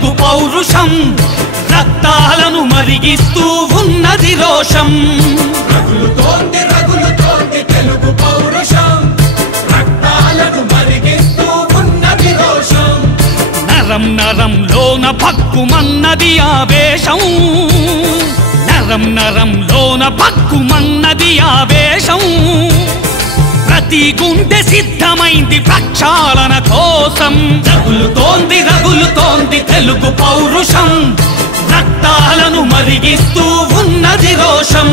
తెలుగు పౌరుషం రక్తాలను మరిగిస్తూ ఉన్నది రోషం రగులుతోంది తెలుగు పౌరుషం రక్తాలను మరిగిస్తూ ఉన్నది రోషం నరం నరంలోన భక్కుమన్నది ఆవేశం నరం నరంలోన భక్కుమన్నది ఆవేశం ప్రతి గుండె సిద్ధమైంది ప్రక్షాళన కోసం రగులుతోంది తెలుగు పౌరుషం రక్తాలను మరిగిస్తూ ఉన్నది రోషం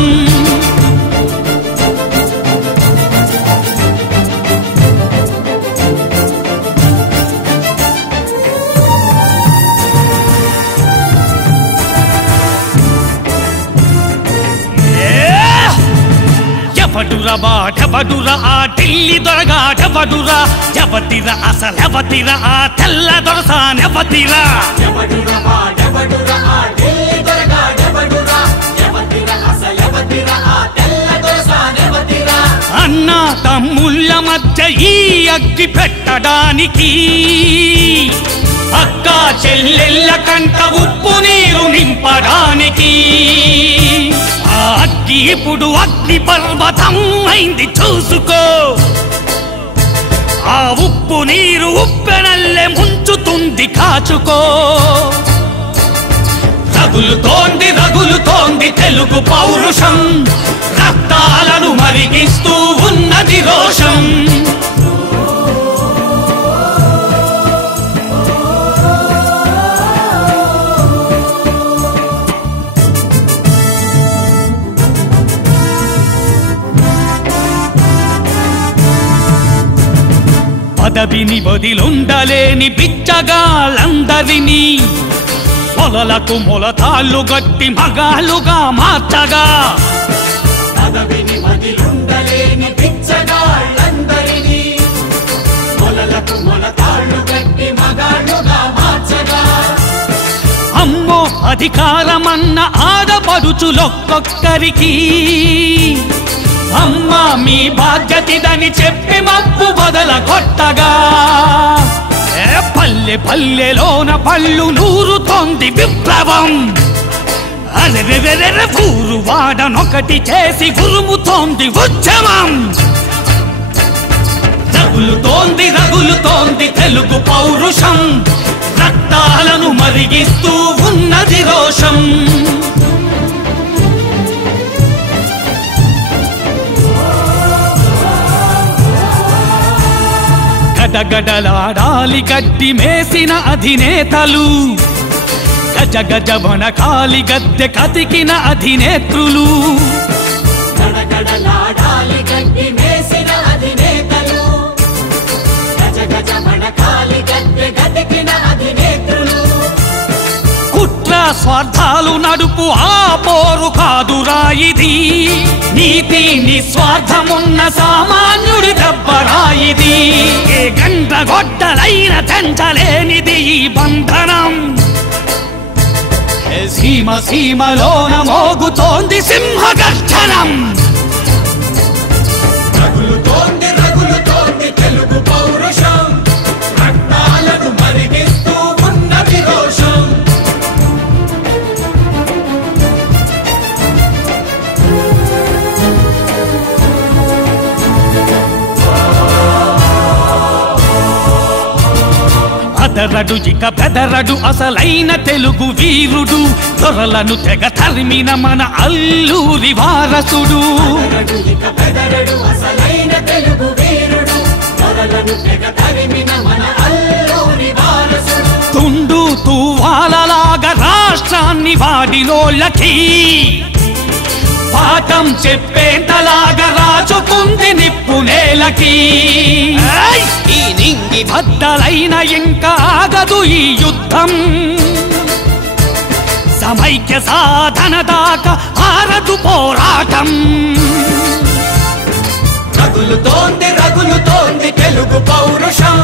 ఎవడురా ఆ ఢిల్లీ దొరగాడెవడురా ఎవతిరా అసలెవతిరా ఆ తెల్ల దొరసానెవతిరా అన్నా తమ్ముళ్ళ మధ్య ఈ అగ్గి పెట్టడానికి అక్క చెల్లెళ్ళ కంట ఉప్పు నీరు నింపడానికి ఆ అగ్గి ఇప్పుడు అగ్ని పర్వతం అయింది చూసుకో ఆ ఉప్పు నీరు ఉప్పెనల్లే ముంచుతుంది కాచుకో రగులుతోంది తెలుగు పౌరుషం రక్తాలను మరిగిస్తూ ఉన్నది రోషం పదవిని వదిలుండలేని బిచ్చగాళ్ళందరినీ మొలలకు మొలతాళ్ళు గట్టి మగాళ్ళుగా మార్చగా పదవిని వదిలుండలేని బిచ్చగాళ్ళందరినీ మొలలకు మొలతాళ్ళు గట్టి మగాళ్ళుగా మార్చగా అమ్మో అధికారమన్న ఆడపడుచులొక్కొక్కరికి అమ్మా మీ బాధ్యతదని చెప్పి మప్పు బదల కొట్టగా పల్లె పల్లెలోన పళ్ళు నూరుతోంది విప్లవం అరెరెరెరె ఊరు వాడనొకటి చేసి గురుముతోంది ఉద్యమం రగులుతోంది తెలుగు పౌరుషం రక్తాలను మరిగిస్తూ ఉన్నది రోషం గడగడలాడాలి గడ్డి మేసిన అధినేతలు గజగజ వనకాలి గద్దె కతికిన అధినేత్రులు గడగడలాడాలి గడ్డి మేసిన అధినేతలు గజగజ వనకాలి గద్దె కతికిన అధినేత్రులు కుట్ర స్వార్థాలు నడుపు ఆ పోరు కాదురా ఇది నీతి నిస్వార్థమున్న సామాన్యుడి దెబ్బరాయిది ఏ గంటగొడ్డలైన తెంచలేనిది ఈ బంధనం సీమ సీమలోన మోగుతోంది సింహగర్జనం రగులుతోంది తెలుగు పౌరుషం రక్తాలను మరిగిస్తూ ఉన్నది రోషం అదరడు ఇక బెదరడు అసలైన తెలుగు వీరుడు దొరలను తెగ తరిమిన మన అల్లూరి వారసుడు తుండు తువ్వాలలాగా రాష్ట్రాన్ని వాడినోళ్ళకి పాఠం చెప్పేంతలాగా రాచుకుంది నిప్పు నేలకి ఈ నింగి బద్దలైన ఇంకా ఆగదు ఈ యుద్ధం సమైక్య సాధన దాకా ఆరదు పోరాటం రగులుతోంది తెలుగు పౌరుషం